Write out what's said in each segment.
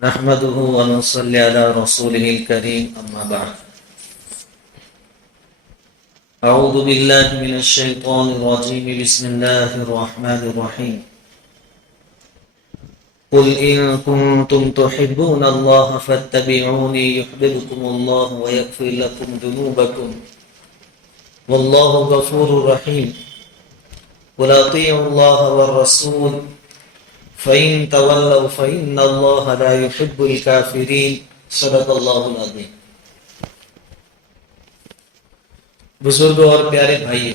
نحمده ونصلي على رسوله الكريم أما بعد. أعوذ بالله من الشيطان الرجيم. بسم الله الرحمن الرحيم. قل إن كنتم تحبون الله فاتبعوني يحببكم الله ويغفر لكم ذنوبكم والله غفور رحيم. قل أطيعوا الله والرسول فَإِن تَوَلَّوْا فَإِنَّ اللَّهَ لَا يُحِبُّ الْكَافِرِينَ. صدق اللہ العظیم. بزرگوں اور پیارے بھائی،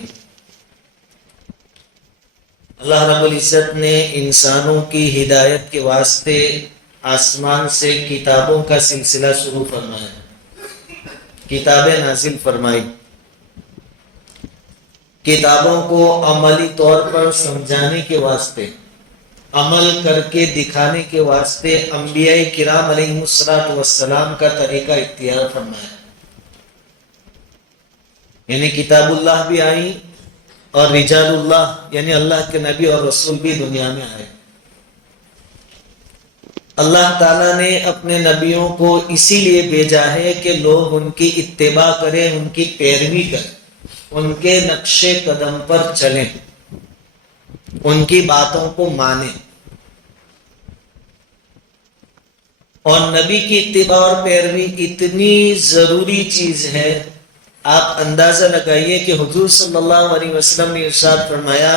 اللہ رب العزت نے انسانوں کی ہدایت کے واسطے آسمان سے کتابوں کا سلسلہ شروع فرمایا، کتابیں نازل فرمائی. کتابوں کو عملی طور پر سمجھانے کے واسطے، عمل کر کے دکھانے کے واسطے انبیاء کرام علیہ السلام کا طریقہ اختیار فرمایا. یعنی کتاب اللہ بھی آئی اور رجال اللہ یعنی اللہ کے نبی اور رسول بھی دنیا میں آئے. اللہ تعالیٰ نے اپنے نبیوں کو اسی لیے بھیجا ہے کہ لوگ ان کی اتباع کریں، ان کی پیروی کریں، ان کے نقش قدم پر چلیں، ان کی باتوں کو مانیں. اور نبی کی اتباع اور پیروی اتنی ضروری چیز ہے، آپ اندازہ لگائیے کہ حضور صلی اللہ علیہ وسلم نے ارشاد فرمایا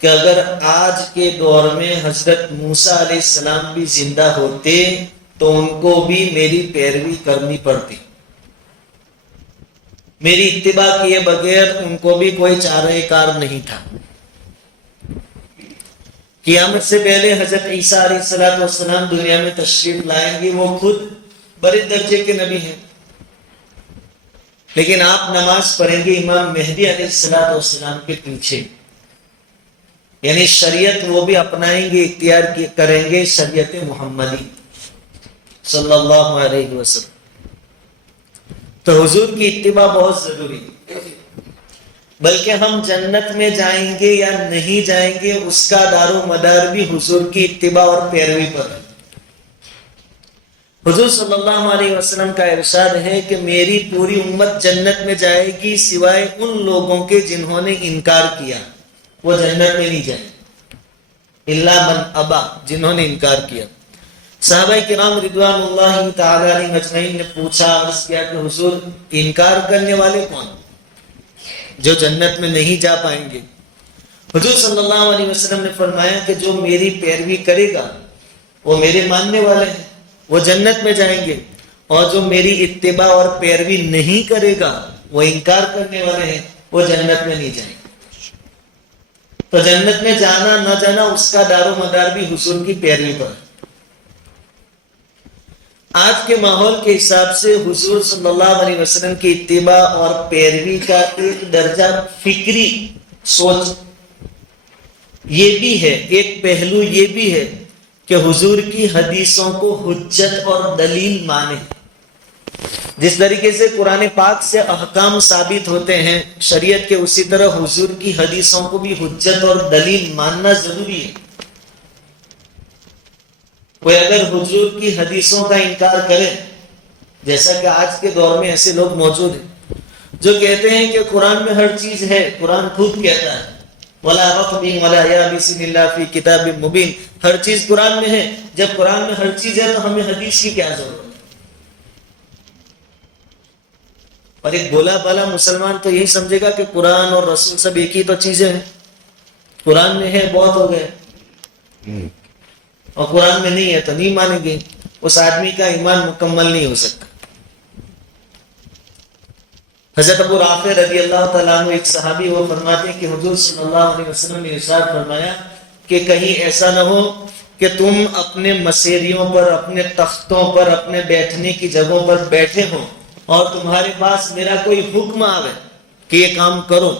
کہ اگر آج کے دور میں حضرت موسیٰ علیہ السلام بھی زندہ ہوتے تو ان کو بھی میری پیروی کرنی پڑتی. میری اتباع کیے بغیر ان کو بھی کوئی چارہ کار نہیں تھا. قیامت سے پہلے حضرت عیسیٰ علیہ السلام دنیا میں تشریف لائیں گے. وہ خود بڑے درجے کے نبی ہیں، لیکن آپ نماز پڑھیں گے امام مہدی علیہ السلام کے پیچھے. یعنی شریعت وہ بھی اپنائیں گے، اختیار کریں گے، شریعت محمدی صلی اللہ علیہ وسلم. تو حضور کی اتباع بہت ضروری ہے. بلکہ ہم جنت میں جائیں گے یا نہیں جائیں گے اس کا دار و مدار بھی حضور کی اتباع اور پیروی پر ہے. حضور صلی اللہ علیہ وسلم کا ارشاد ہے کہ میری پوری امت جنت میں جائے گی سوائے ان لوگوں کے جنہوں نے انکار کیا، وہ جنت میں نہیں جائیں. الا من ابا، جنہوں نے انکار کیا. صحابہ کرام رضوان اللہ تعالی علیہم اجمعین نے پوچھا، عرض کیا کہ حضور انکار کرنے والے کون؟ جو جنت میں نہیں جا پائیں گے. حضور صلی اللہ علیہ وسلم نے فرمایا کہ جو میری پیروی کرے گا وہ میرے ماننے والے ہیں، وہ جنت میں جائیں گے، اور جو میری اتباع اور پیروی نہیں کرے گا، وہ انکار کرنے والے ہیں، وہ جنت میں نہیں جائیں گے. تو جنت میں جانا نہ جانا اس کا دار و مدار بھی حضور کی پیروی پر ہے. آج کے ماحول کے حساب سے حضور صلی اللہ علیہ وسلم کی اتباع اور پیروی کا ایک درجہ فکری سوچ یہ بھی ہے، ایک پہلو یہ بھی ہے کہ حضور کی حدیثوں کو حجت اور دلیل مانیں. جس طریقے سے قرآن پاک سے احکام ثابت ہوتے ہیں شریعت کے، اسی طرح حضور کی حدیثوں کو بھی حجت اور دلیل ماننا ضروری ہے. کوئی اگر حضور کی حدیثوں کا انکار کرے، جیسا کہ آج کے دور میں ایسے لوگ موجود ہیں جو کہتے ہیں کہ قرآن میں ہر چیز ہے، قرآن خود کہتا ہے وَلَا رَطْبٍ وَلَا يَابِسٍ إِلَّا فِي كِتَابٍ مُبِينٍ، ہر چیز قرآن میں ہے. جب قرآن میں ہر چیز ہے تو ہمیں حدیث کی کیا ضرورت ہے؟ اور ایک بولا بالا مسلمان تو یہی سمجھے گا کہ قرآن اور رسول سب ایک ہی تو چیزیں ہیں. قرآن میں ہے بہت ہو گئے، اور قرآن میں نہیں ہے تو نہیں مانیں گے. اس آدمی کا ایمان مکمل نہیں ہو سکتا. حضرت ابو رافع رضی اللہ تعالیٰ عنہ ایک صحابی، وہ فرماتے ہیں کہ حضور صلی اللہ علیہ وسلم نے ارشاد فرمایا کہ کہیں ایسا نہ ہو کہ تم اپنے مسیریوں پر، اپنے تختوں پر، اپنے بیٹھنے کی جگہوں پر بیٹھے ہو اور تمہارے پاس میرا کوئی حکم آوے کہ یہ کام کرو،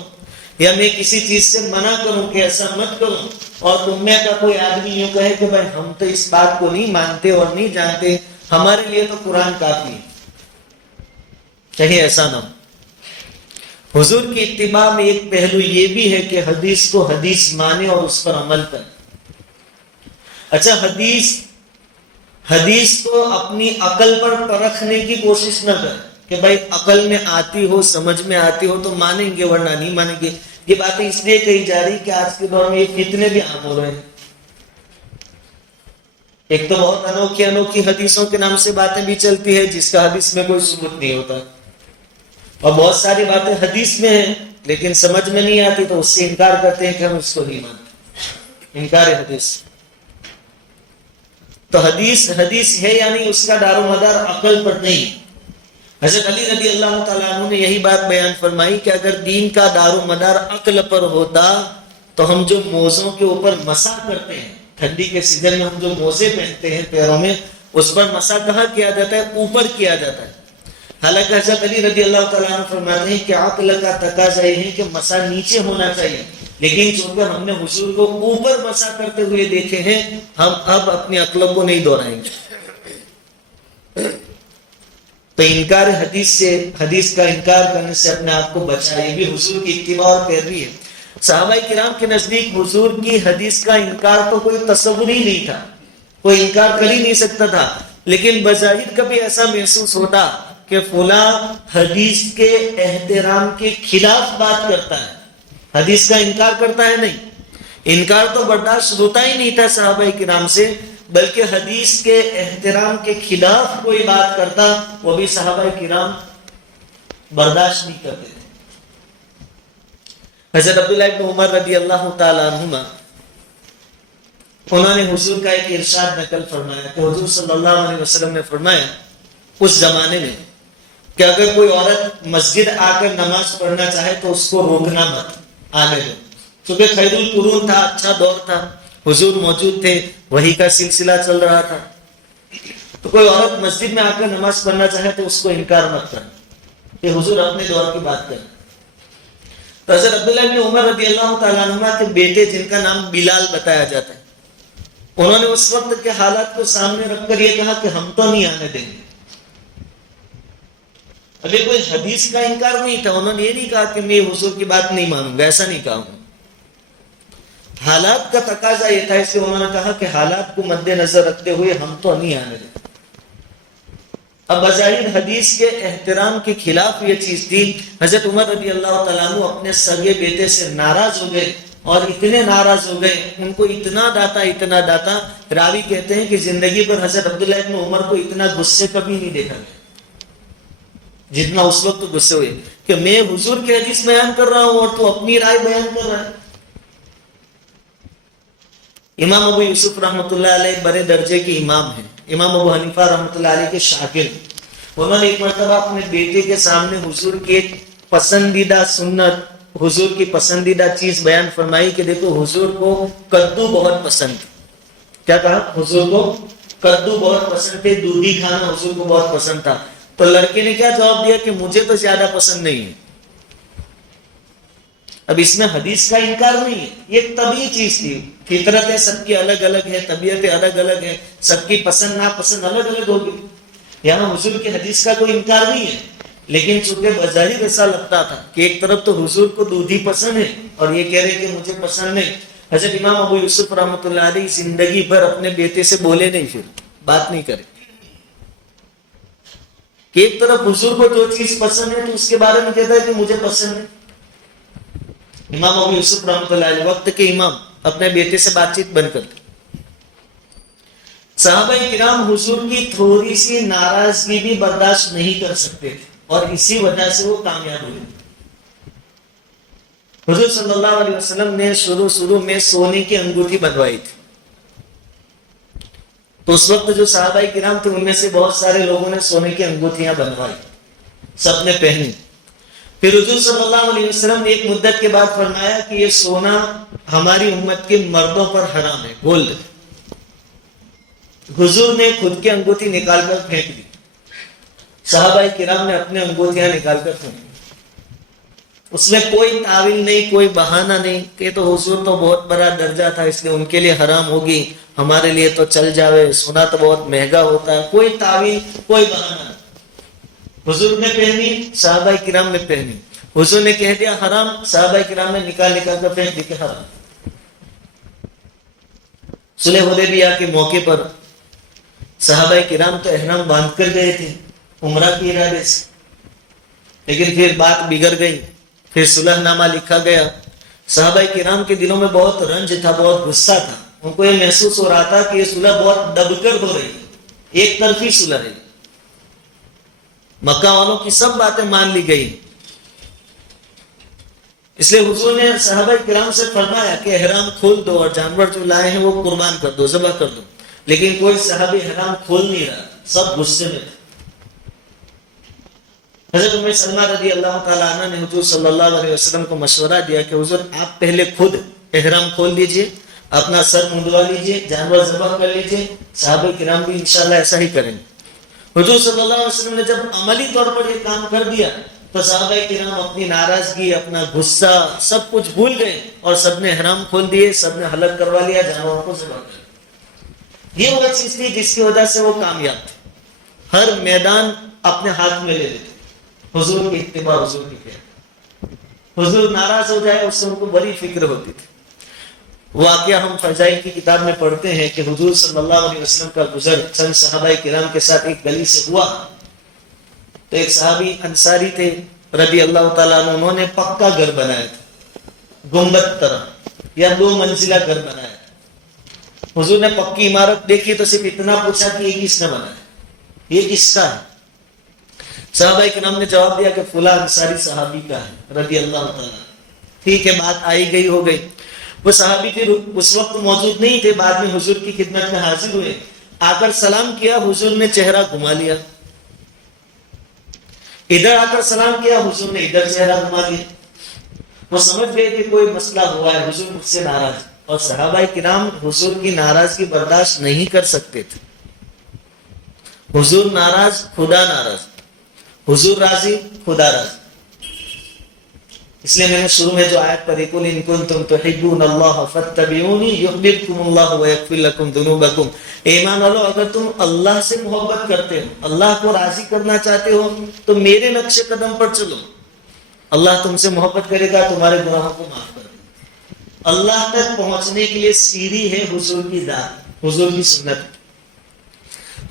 یا میں کسی چیز سے منع کروں کہ ایسا مت کرو، اور تم میں کا کوئی آدمی یوں کہے کہ بھائی ہم تو اس بات کو نہیں مانتے اور نہیں جانتے، ہمارے لیے تو قرآن کافی ہے. کہیں ایسا نہ ہو. حضور کی اتباع میں ایک پہلو یہ بھی ہے کہ حدیث کو حدیث مانے اور اس پر عمل کرے. اچھا، حدیث حدیث کو اپنی عقل پر پرکھنے کی کوشش نہ کریں کہ بھائی عقل میں آتی ہو، سمجھ میں آتی ہو تو مانیں گے ورنہ نہیں مانیں گے. یہ باتیں اس لیے کہی جا رہی کہ آج کے دور میں یہ فتنے بھی عام ہو رہے ہیں. ایک تو بہت انوکھی انوکھی حدیثوں کے نام سے باتیں بھی چلتی ہے جس کا حدیث میں کوئی ثبوت نہیں ہوتا، اور بہت ساری باتیں حدیث میں ہیں لیکن سمجھ میں نہیں آتی تو اس سے انکار کرتے ہیں کہ ہم اس کو نہیں مانتے. انکار حدیث. تو حدیث حدیث ہے یعنی اس کا دار و مدار عقل پر نہیں. حضرت علی رضی اللہ تعالیٰ عنہ نے یہی بات بیان فرمائی کہ اگر دین کا دار و مدار عقل پر ہوتا تو ہم جو موزوں کے اوپر مسح کرتے ہیں، ٹھنڈی کے سیزن میں ہم جو موزے پہنتے ہیں پیروں میں، اس پر مسح کہاں کیا جاتا ہے؟ اوپر کیا جاتا ہے. حالانکہ حضرت علی رضی اللہ تعالیٰ عنہ فرماتے ہیں کہ عقل کا تقاضا یہ ہے کہ مسح نیچے ہونا چاہیے، لیکن چونکہ ہم نے حضور کو اوپر مسح کرتے ہوئے دیکھے ہیں، ہم اب اپنی عقل کو نہیں دہرائیں گے. تو انکار حدیث سے، حدیث کا انکار کرنے سے اپنے آپ کو بچائے. یہ بھی حضور کی اتباع اور پیروی ہے. صحابہ کرام کے نزدیک حضور کی حدیث کا انکار تو کوئی تصور ہی نہیں تھا، کوئی انکار کر ہی نہیں سکتا تھا. لیکن بظاہر کبھی ایسا محسوس ہوتا کہ فلاں حدیث کے احترام کے خلاف بات کرتا ہے، حدیث کا انکار کرتا ہے. نہیں، انکار تو برداشت ہوتا ہی نہیں تھا صحابہ کرام سے، بلکہ حدیث کے احترام کے خلاف کوئی بات کرتا وہ بھی صحابہ کرام برداشت نہیں کرتے تھے. حضرت عبداللہ ابن عمر رضی اللہ تعالیٰ عنہما، انہوں نے حضور کا ایک ارشاد نقل فرمایا کہ حضور صلی اللہ علیہ وسلم نے فرمایا اس زمانے میں کہ اگر کوئی عورت مسجد آ کر نماز پڑھنا چاہے تو اس کو روکنا مت، آنے دو. چونکہ خیر القرون تھا، اچھا دور تھا، حضور موجود تھے، وحی کا سلسلہ چل رہا تھا. تو کوئی عورت مسجد میں آ کر نماز پڑھنا چاہے تو اس کو انکار مت کرنا. یہ حضور اپنے دور کی بات کریں. تو حضرت عبداللہ بن عمر رضی اللہ تعالیٰ عنہ کے بیٹے جن کا نام بلال بتایا جاتا ہے، انہوں نے اس وقت کے حالات کو سامنے رکھ کر یہ کہا کہ ہم تو نہیں آنے دیں گے. ابھی کوئی حدیث کا انکار نہیں تھا، انہوں نے یہ نہیں کہا کہ میں حضور کی بات نہیں مانوں گا، ایسا نہیں کہا. حالات کا تقاضا یہ تھا، اس لیے انہوں نے کہا کہ حالات کو مد نظر رکھتے ہوئے ہم تو نہیں آنے دیں. اب بظاہر حدیث کے احترام کے خلاف یہ چیز تھی. حضرت عمر رضی اللہ تعالیٰ عنہ اپنے سگے بیٹے سے ناراض ہو گئے، اور اتنے ناراض ہو گئے، ان کو اتنا ڈانٹا. راوی کہتے ہیں کہ زندگی پر حضرت عبداللہ ابن عمر کو اتنا غصے کبھی نہیں دیکھا گیا جتنا اس وقت غصے ہوئے کہ میں حضور کی حدیث بیان کر رہا ہوں اور تو اپنی رائے بیان کر رہا ہے. امام ابو یوسف رحمۃ اللہ علیہ بڑے درجے کے امام ہیں، امام ابو حنیفہ رحمۃ اللہ علیہ کے شاگرد. انہوں نے ایک مرتبہ اپنے بیٹے کے سامنے حضور کی ایک پسندیدہ سنت، حضور کی پسندیدہ چیز بیان فرمائی کہ دیکھو حضور کو کدو بہت پسند. کیا کہا؟ حضور کو کدو بہت پسند تھے، دودھی کھانا حضور کو بہت پسند تھا. تو لڑکے نے کیا جواب دیا کہ مجھے تو زیادہ پسند نہیں ہے. اب اس میں حدیث کا انکار نہیں ہے، یہ ایک طبیعی چیز تھی. فطرتیں سب کی الگ الگ ہیں، طبیعتیں الگ الگ ہیں، سب کی پسند ناپسند الگ الگ ہوگی. یہاں حضور کی حدیث کا کوئی انکار نہیں ہے، لیکن چونکہ بظاہر ایسا لگتا تھا کہ ایک طرف تو حضور کو دودھی پسند ہے اور یہ کہہ رہے کہ مجھے پسند نہیں. حضرت امام ابو یوسف رحمۃ اللہ علیہ زندگی بھر اپنے بیٹے سے بولے نہیں، پھر بات نہیں کرے کہ ایک طرف حضور کو جو چیز پسند ہے تو اس کے بارے میں کہتا ہے کہ مجھے پسند ہے. امام ابو یوسف رحمۃ اللہ علیہ وقت کے امام اپنے بیٹے سے بات چیت بند کرتے. صحابہ کرام حضور کی تھوڑی سی ناراضگی بھی برداشت نہیں کر سکتے تھے اور اسی وجہ سے وہ کامیاب ہوئے. حضور صلی اللہ علیہ وسلم نے شروع میں سونے کی انگوٹھی بنوائی تھی. تو اس وقت جو صحابہ کرام تھے ان میں سے بہت سارے لوگوں نے سونے کی انگوٹھیاں بنوائی، سب نے پہنی. پھر حضور صلی اللہ علیہ وسلم نے ایک مدت کے بعد فرمایا کہ یہ سونا ہماری امت کے مردوں پر حرام ہے، گولڈ. حضور نے خود کی انگوٹھی نکال کر پھینک دی، صحابہ کرام نے اپنے انگوٹھیاں نکال کر پھینک دی. اس میں کوئی تعویل نہیں، کوئی بہانہ نہیں کہ تو حضور تو بہت بڑا درجہ تھا اس لیے ان کے لیے حرام ہوگی، ہمارے لیے تو چل جاوے، سونا تو بہت مہنگا ہوتا ہے. کوئی تعویل، کوئی بہانہ نہیں. حضور نے پہنی، صحابہ کرام نے پہنی. حضور نے کہہ دیا حرام، صحابہ کرام نے نکال کر پھینک دی کہ حرام. صلح حدیبیہ کے موقع پر صحابہ کرام تو احرام باندھ کر گئے تھے عمرہ کے ارادے سے، لیکن پھر بات بگڑ گئی، پھر صلح نامہ لکھا گیا. صحابہ کرام کے دلوں میں بہت رنج تھا، بہت غصہ تھا. ان کو یہ محسوس ہو رہا تھا کہ یہ صلح بہت دب کر ہو رہی ہے، ایک طرفی صلح ہے. مکہ والوں کی سب باتیں مان لی گئی. اس لیے حضور نے صحابہ کرام سے فرمایا کہ احرام کھول دو اور جانور جو لائے ہیں وہ قربان کر دو، ذبح کر دو. لیکن کوئی صحابی احرام کھول نہیں رہا، سب غصے میں تھے. حضرت ام سلمہ رضی اللہ تعالیٰ عنہ نے حضور صلی اللہ علیہ وسلم کو مشورہ دیا کہ حضور آپ پہلے خود احرام کھول دیجئے، اپنا سر منڈوا لیجئے، جانور ذبح کر لیجئے، صحابہ کرام بھی انشاءاللہ ایسا ہی کریں گے. حضور صلی اللہ علیہ وسلم نے جب عملی طور پر یہ کام کر دیا تو صحابہ کرام اپنی ناراضگی، اپنا غصہ سب کچھ بھول گئے اور سب نے احرام کھول دیے، سب نے حلق کروا لیا، جانوروں کو ذبح کر لیا. یہ وہ چیز تھی جس کی وجہ سے وہ کامیاب تھے، ہر میدان اپنے ہاتھ میں لے لیتے، حضور کی اتباع، حضور کی پیروی. حضور ناراض ہو جائے اس سے ان کو بڑی فکر ہوتی تھی. واقعہ ہم فضائل کی کتاب میں پڑھتے ہیں کہ حضور صلی اللہ علیہ وسلم کا گزر چند صحابہ کرام کے ساتھ ایک گلی سے ہوا تو ایک صحابی انصاری تھے رضی اللہ تعالیٰ عنہ، انہوں نے پکا گھر بنایا تھا، گنبد طرح یا 2 منزلہ گھر بنایا تھا. حضور نے پکی عمارت دیکھی تو صرف اتنا پوچھا کہ یہ کس نے بنایا، یہ کس کا ہے؟ صحابہ کرام نے جواب دیا کہ فلاں انصاری صحابی کا ہے رضی اللہ تعالیٰ. ٹھیک ہے، بات آئی گئی ہو گئی. وہ صحابی پھر اس وقت موجود نہیں تھے، بعد میں حضور کی خدمت میں حاضر ہوئے، آ کر سلام کیا، حضور نے چہرہ گھما لیا. ادھر آ کر سلام کیا، حضور نے ادھر چہرہ گھما لیا. وہ سمجھ گئے کہ کوئی مسئلہ ہوا ہے، حضور مجھ سے ناراض. اور صحابہ کرام حضور کی ناراضگی برداشت نہیں کر سکتے تھے. حضور ناراض، خدا ناراض، حضور راضی، خدا راضی. اس لیے میں نے شروع میں جو آیت پڑھی، قُلْ إِن كُنتُمْ تُحِبُّونَ اللَّهَ فَاتَّبِعُونِي يُحْبِبْكُمُ اللَّهُ وَيَغْفِرْ لَكُمْ ذُنُوبَكُمْ. ایمان والو، اگر تم اللہ سے محبت کرتے ہو، اللہ کو راضی کرنا چاہتے ہو تو میرے نقش قدم پر چلو. اللہ تم سے محبت کرے گا، تمہارے گناہوں کو معاف کر دے گا. اللہ تک پہنچنے کے لیے سیڑھی ہے حضور کی ذات، حضور کی سنت.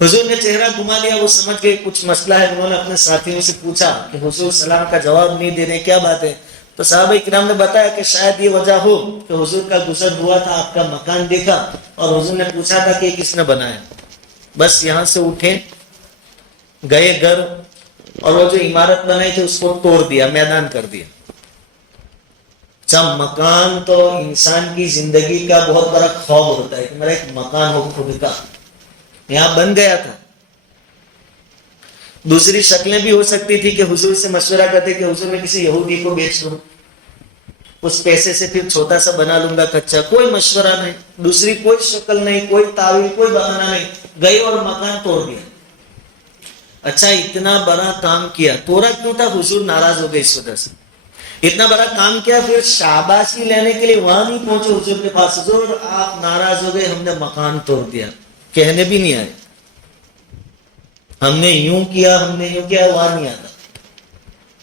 حضور نے چہرہ گھما لیا، وہ سمجھ گئے کچھ مسئلہ ہے. انہوں نے اپنے ساتھیوں سے پوچھا کہ حضور سلام کا جواب نہیں دے رہے، کیا بات ہے؟ تو صحابہ کرام نے بتایا کہ شاید یہ وجہ ہو کہ حضور کا گزر ہوا تھا، آپ کا مکان دیکھا اور حضور نے پوچھا تھا کہ کس نے بنایا. بس یہاں سے اٹھے، گئے گھر اور وہ جو عمارت بنائی تھی اس کو توڑ دیا، میدان کر دیا. اچھا، مکان تو انسان کی زندگی کا بہت بڑا خواب ہوتا ہے کہ میرا ایک مکان ہو خود کا. یہاں بن گیا تھا. دوسری شکلیں بھی ہو سکتی تھی کہ حضور سے مشورہ کرتے کہ حضور میں کسی یہودی کو بیچ دوں، اس پیسے سے پھر چھوٹا سا بنا لوں گا کچا. کوئی مشورہ نہیں، دوسری کوئی شکل نہیں، کوئی تعویل، کوئی بہانہ نہیں. گئے اور مکان توڑ دیا. اچھا، اتنا بڑا کام کیا، توڑا کیوں تھا؟ حضور ناراض ہو گئے اس وجہ سے. اتنا بڑا کام کیا، پھر شاباشی لینے کے لیے وہاں نہیں پہنچے حضور کے پاس. حضور آپ ناراض ہو گئے، ہم نے مکان توڑ دیا. کہنے بھی نہیں آئے، ہم نے یوں کیا، ہم نے یوں کیا، وہاں نہیں آتا.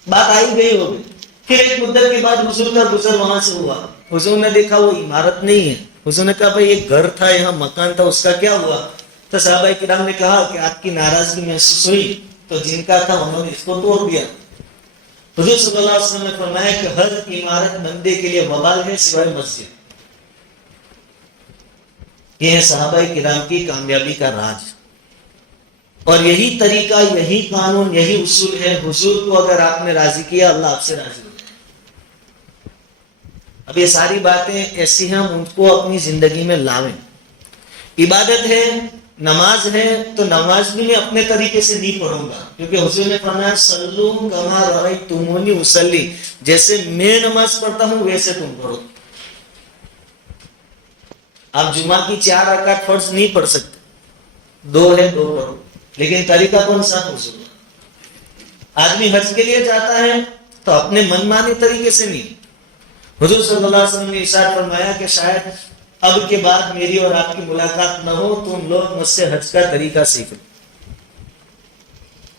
بات آئی گئی ہو گئی. پھر ایک مدت کے بعد حضور کا گزر وہاں سے ہوا. حضور نے دیکھا وہ عمارت نہیں ہے. حضور نے کہا بھائی ایک گھر تھا، یہاں مکان تھا، اس کا کیا ہوا؟ تو صحابہ کرام نے کہا کہ آپ کی ناراضگی محسوس ہوئی تو جن کا تھا انہوں نے اس کو توڑ دیا. حضور صلی اللہ علیہ وسلم نے فرمایا کہ ہر عمارت بندے کے لیے وبال ہے سوائے مسجد. یہ ہے صحابہ کرام کی کامیابی کا راز. اور یہی طریقہ، یہی قانون، یہی اصول ہے. حضور کو اگر آپ نے راضی کیا، اللہ آپ سے راضی ہو جائے. اب یہ ساری باتیں ایسی ہیں، ہم ان کو اپنی زندگی میں لاویں. عبادت ہے، نماز ہے، تو نماز بھی میں اپنے طریقے سے نہیں پڑھوں گا، کیونکہ حضور نے فرمایا صلو کما رأیتمونی اصلی، جیسے میں نماز پڑھتا ہوں ویسے تم پڑھو. آپ جمعہ کی 4 رکعت فرض نہیں پڑھ سکتے، 2 ہے 2 پڑھو. لیکن طریقہ کون سا؟ حضور. آدمی حج کے لیے جاتا ہے تو اپنے من مانی طریقے سے نہیں. حضور صلی اللہ علیہ وسلم نے ارشاد فرمایا کہ شاید اب کے بعد میری اور آپ کی ملاقات نہ ہو، تم لوگ مجھ سے حج کا طریقہ سیکھو.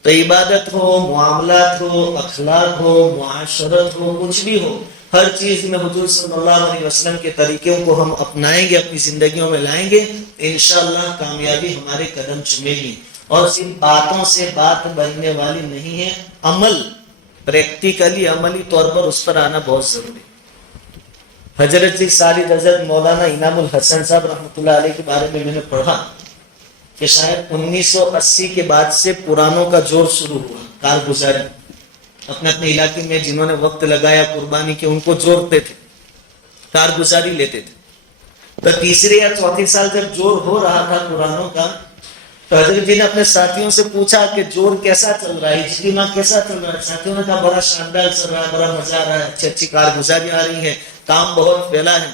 تو عبادت ہو، معاملات ہو، اخلاق ہو، معاشرت ہو، کچھ بھی ہو، ہر چیز میں حضور صلی اللہ علیہ وسلم کے طریقوں کو ہم اپنائیں گے، اپنی زندگیوں میں لائیں گے، انشاءاللہ کامیابی ہمارے قدم چومے گی۔ اور صرف باتوں سے بات بننے والی نہیں ہے، عمل، پریکٹیکلی عملی طور پر اس پر آنا بہت ضروری ہے۔ حضرت جی سالد حضرت مولانا انعام الحسن صاحب رحمۃ اللہ علیہ کے بارے میں نے پڑھا کہ شاید 1980 کے بعد سے پرانوں کا زور شروع ہوا، کارگزاری اپنے اپنے علاقے میں جنہوں نے وقت لگایا قربانی کے، ان کو جوڑتے تھے، کارگزاری لیتے تھے۔ تو تیسرے یا چوتھے سال جب جور ہو رہا تھا پرانوں کا، تو حضرت جی نے اپنے ساتھیوں سے پوچھا کہ جور کیسا چل رہا ہے، اجتماع کیسا چل رہا ہے؟ ساتھیوں نے کہا بڑا شاندار چل رہا ہے، بڑا مزہ آ رہا ہے، اچھی اچھی کارگزاری آ رہی ہے، کام بہت پھیلا ہے۔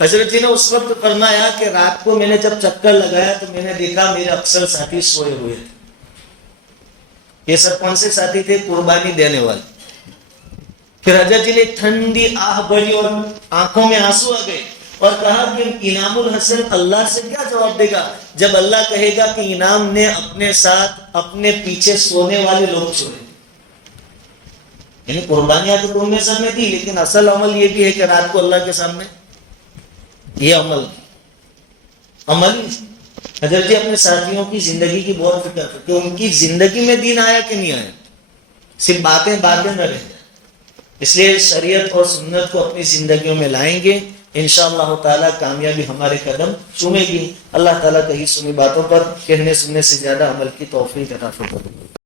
حضرت جی نے اس وقت فرمایا کہ رات کو میں نے جب چکر لگایا تو میں نے دیکھا میرے اکثر ساتھی سوئے ہوئے تھے۔ یہ سب کون سے ساتھی تھے؟ قربانی دینے والے۔ پھر حضرت جی نے ٹھنڈی آہ بڑی اور آنکھوں میں آنسو آ گئے اور کہا کہ انعام الحسن اللہ سے کیا جواب دے گا جب اللہ کہے گا کہ انعام نے اپنے ساتھ اپنے پیچھے سونے والے لوگ چھوڑے۔ یعنی قربانیاں تو تم نے سب میں دی، لیکن اصل عمل یہ بھی ہے کہ رات کو اللہ کے سامنے یہ عمل حضرت جی اپنے ساتھیوں کی زندگی کی بہت فکر کرتے کہ ان کی زندگی میں دین آیا کہ نہیں آیا، صرف باتیں نہ رہ جائیں۔ اس لیے شریعت اور سنت کو اپنی زندگیوں میں لائیں گے، انشاءاللہ تعالیٰ کامیابی ہمارے قدم چومے گی۔ اللہ تعالیٰ کہی سنی باتوں پر کہنے سننے سے زیادہ عمل کی توفیق عطا فرمائے۔